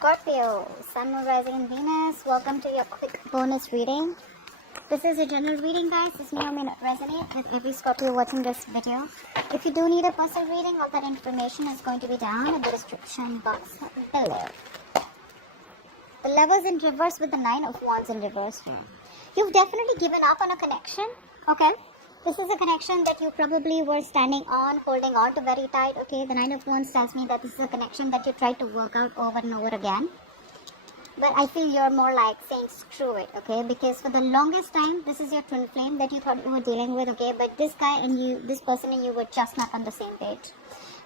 Scorpio, Sun, Moon, Rising and Venus, welcome to your quick bonus reading. This is a general reading, guys. This may or may not resonate with every Scorpio watching this video. If you do need a personal reading, all that information is going to be down in the description box below. The Lovers in reverse with the Nine of Wands in reverse here. You've definitely given up on a connection, okay? This is a connection that you probably were standing on, holding on to very tight, okay? The Nine of Wands tells me that this is a connection that you tried to work out over and over again. But I feel you're more like saying screw it, okay? Because for the longest time, this is your twin flame that you thought you were dealing with, okay? But this guy and you, this person and you were just not on the same page.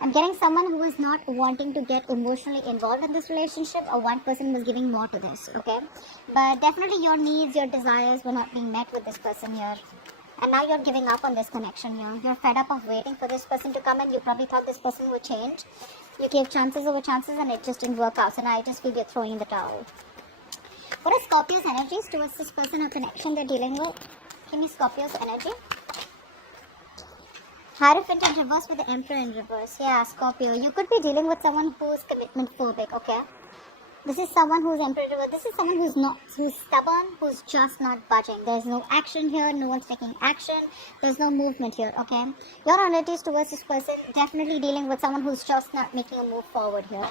I'm getting someone who is not wanting to get emotionally involved in this relationship, or one person was giving more to this, okay? But definitely your needs, your desires were not being met with this person here. And now you're giving up on this connection here. You're fed up of waiting for this person to come in. You probably thought this person would change. You gave chances over chances and it just didn't work out. So now I just feel you're throwing in the towel. What are Scorpio's energies towards this person or connection they're dealing with? Give me Scorpio's energy. Hierophant in reverse with the Emperor in reverse. Yeah, Scorpio. You could be dealing with someone who's commitment phobic, okay? This is someone who's Emperor in reverse. This is someone who's stubborn, who's just not budging. There's no action here. No one's taking action. There's no movement here, okay? Your energies towards this person, definitely dealing with someone who's just not making a move forward here,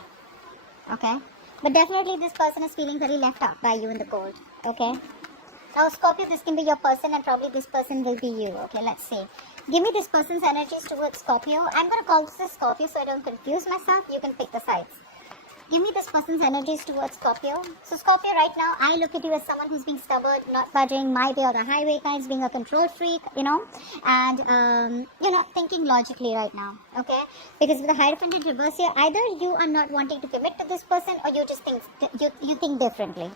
okay? But definitely this person is feeling very left out by you in the cold, okay? Now, Scorpio, this can be your person and probably this person will be you, okay? Let's see. Give me this person's energies towards Scorpio. I'm going to call this a Scorpio so I don't confuse myself. You can pick the sides. Give me this person's energies towards Scorpio. So, Scorpio, right now, I look at you as someone who's being stubborn, not budging, my way or the highway kinds, being a control freak, you know, and you're not thinking logically right now, okay? Because with the Hierophant in reverse here, either you are not wanting to commit to this person or you just think, you think differently.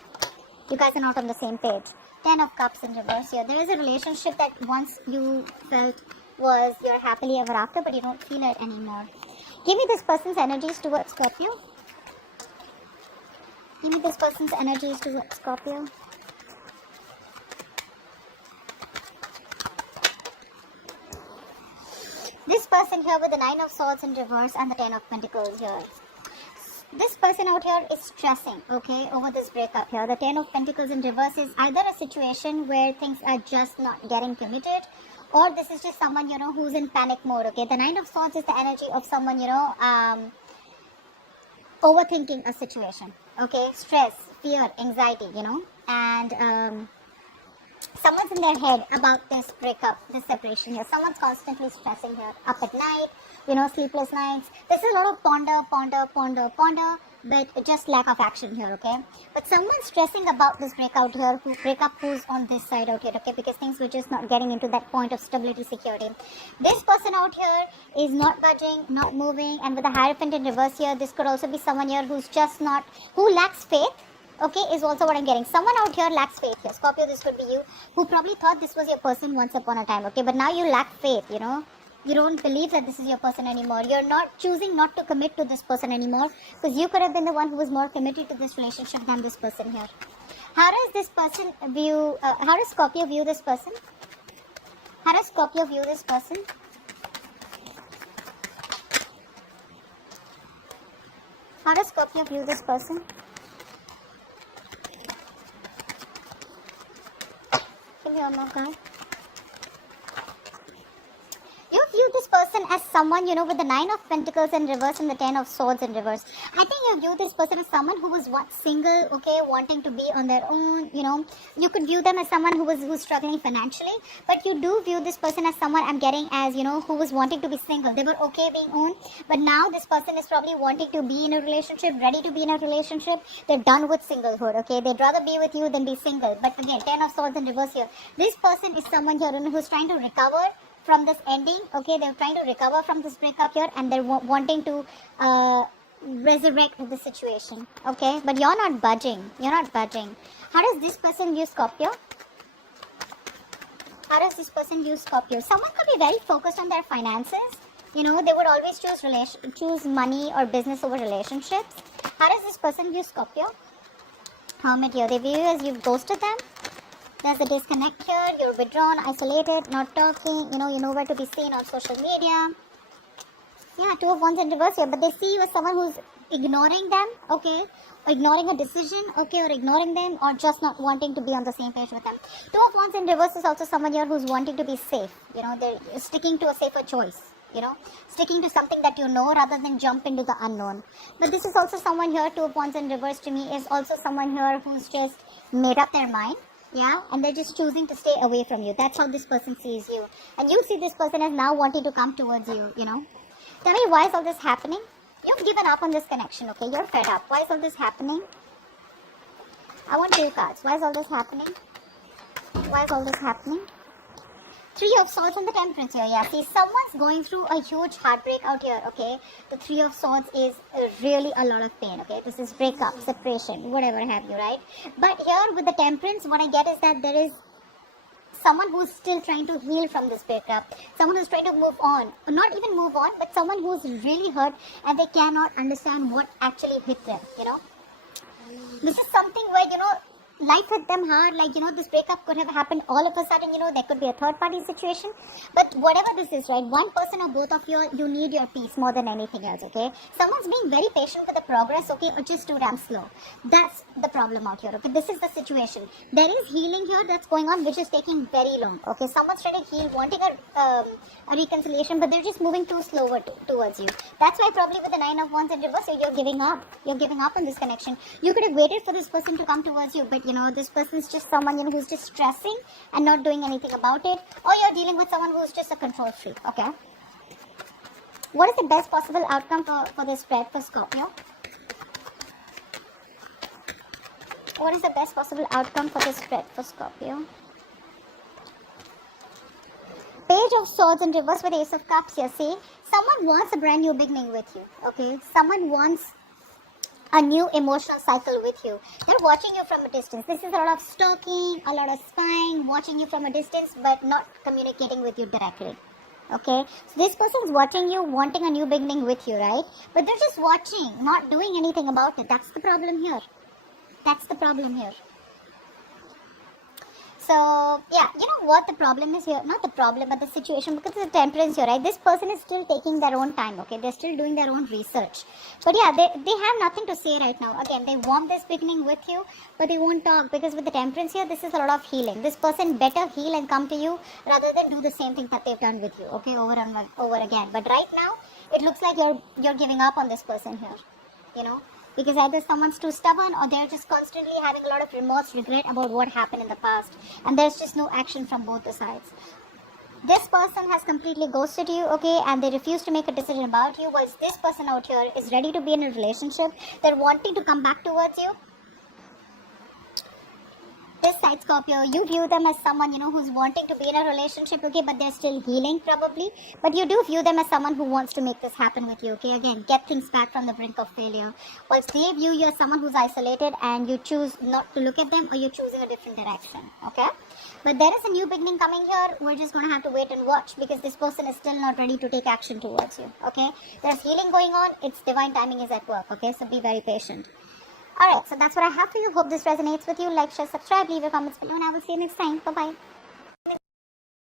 You guys are not on the same page. 10 of Cups in reverse here. There is a relationship that once you felt was your happily ever after, but you don't feel it anymore. Give me this person's energies towards Scorpio. Give me this person's energies towards Scorpio. This person here with the 9 of Swords in reverse and the 10 of Pentacles here. This person out here is stressing, okay, over this breakup here. The 10 of Pentacles in reverse is either a situation where things are just not getting committed, or this is just someone, you know, who's in panic mode, okay. The 9 of Swords is the energy of someone, you know, overthinking a situation, okay, stress, fear, anxiety, you know, and someone's in their head about this breakup, this separation here. Someone's constantly stressing here, up at night, you know, sleepless nights. There's a lot of ponder, but just lack of action here, okay? But someone's stressing about this breakup here, who's on this side out here, okay? Because things were just not getting into that point of stability, security. This person out here is not budging, not moving, and with the Hierophant in reverse here, this could also be someone here who's just not, who lacks faith, okay, is also what I'm getting. Someone out here lacks faith here. Scorpio, this could be you, who probably thought this was your person once upon a time, okay? But now you lack faith, you know? You don't believe that this is your person anymore. You're not choosing not to commit to this person anymore because you could have been the one who was more committed to this relationship than this person here. How does this person view, how does Scorpio view this person? How does Scorpio view this person? How does Scorpio view this person? Give me one more card. You view this person as someone, you know, with the 9 of Pentacles in reverse and the 10 of Swords in reverse. I think you view this person as someone who was once single, okay, wanting to be on their own, you know. You could view them as someone who's struggling financially, but you do view this person as someone I'm getting as, you know, who was wanting to be single. They were okay being owned, but now this person is probably wanting to be in a relationship, ready to be in a relationship. They're done with singlehood, okay. They'd rather be with you than be single. But again, 10 of Swords in reverse here. This person is someone here who's trying to recover from this ending, okay. They're trying to recover from this breakup here and they're wanting to resurrect the situation, okay. But you're not budging. You're not budging. How does this person view Scorpio? How does this person view Scorpio? Someone could be very focused on their finances. You know, they would always choose money or business over relationships. How does this person view Scorpio? Hermit here. They view you as you've ghosted them. There's a disconnect here, you're withdrawn, isolated, not talking, you know, you're nowhere to be seen on social media. Yeah, 2 of Wands in reverse here, but they see you as someone who's ignoring them, okay, ignoring a decision, okay, or ignoring them, or just not wanting to be on the same page with them. Two of Wands in reverse is also someone here who's wanting to be safe. They're sticking to a safer choice. Sticking to something that you know rather than jump into the unknown. But this is also someone here, Two of Wands in reverse to me is also someone here who's just made up their mind. Yeah, and they're just choosing to stay away from you. That's how this person sees you. And you see this person as now wanting to come towards you, Tell me, why is all this happening? You've given up on this connection, okay? You're fed up. Why is all this happening? I want 2 cards. Why is all this happening? Why is all this happening? 3 of Swords and the Temperance here. Yeah, see, someone's going through a huge heartbreak out here, okay? The 3 of Swords is really a lot of pain, okay? This is breakup, separation, whatever have you, right? But here with the Temperance, what I get is that there is someone who's still trying to heal from this breakup. Someone who's trying to move on. Not even move on, but someone who's really hurt and they cannot understand what actually hit them, This is something where, life hit them hard, like, this breakup could have happened all of a sudden, there could be a third party situation. But whatever this is, right, one person or both of you need your peace more than anything else, okay? Someone's being very patient with the progress, okay, or just too damn slow. That's the problem out here, okay? This is the situation. There is healing here that's going on, which is taking very long, okay? Someone's trying to heal, wanting a reconciliation, but they're just moving too slower towards you. That's why probably with the 9 of Wands in reverse, you're giving up. You're giving up on this connection. You could have waited for this person to come towards you, but this person's just someone, who's just stressing and not doing anything about it. Or you're dealing with someone who's just a control freak, okay? What is the best possible outcome for this spread for Scorpio? What is the best possible outcome for this spread for Scorpio? Page of Swords in reverse with Ace of Cups here. See, someone wants a brand new beginning with you, okay? Someone wants a new emotional cycle with you. They're watching you from a distance. This is a lot of stalking, a lot of spying, watching you from a distance, but not communicating with you directly. Okay? So this person's watching you, wanting a new beginning with you, right? But they're just watching, not doing anything about it. That's the problem here. That's the problem here. So, yeah, you know what the problem is here? Not the problem, but the situation, because it's a Temperance here, right? This person is still taking their own time, okay? They're still doing their own research. But yeah, they have nothing to say right now. Again, they want this beginning with you, but they won't talk, because with the Temperance here, this is a lot of healing. This person better heal and come to you rather than do the same thing that they've done with you, okay? Over and over again. But right now, it looks like you're giving up on this person here, Because either someone's too stubborn or they're just constantly having a lot of remorse, regret about what happened in the past. And there's just no action from both the sides. This person has completely ghosted you, okay, and they refuse to make a decision about you, whilst this person out here is ready to be in a relationship. They're wanting to come back towards you. This side, Scorpio, you view them as someone, who's wanting to be in a relationship, okay, but they're still healing probably. But you do view them as someone who wants to make this happen with you, okay? Again, get things back from the brink of failure. Whilst they view you as someone who's isolated and you choose not to look at them, or you're choosing a different direction, okay? But there is a new beginning coming here. We're just going to have to wait and watch, because this person is still not ready to take action towards you, okay? There's healing going on. It's divine timing is at work, okay? So be very patient. Alright, so that's what I have for you. Hope this resonates with you. Like, share, subscribe, leave your comments below, and I will see you next time. Bye-bye.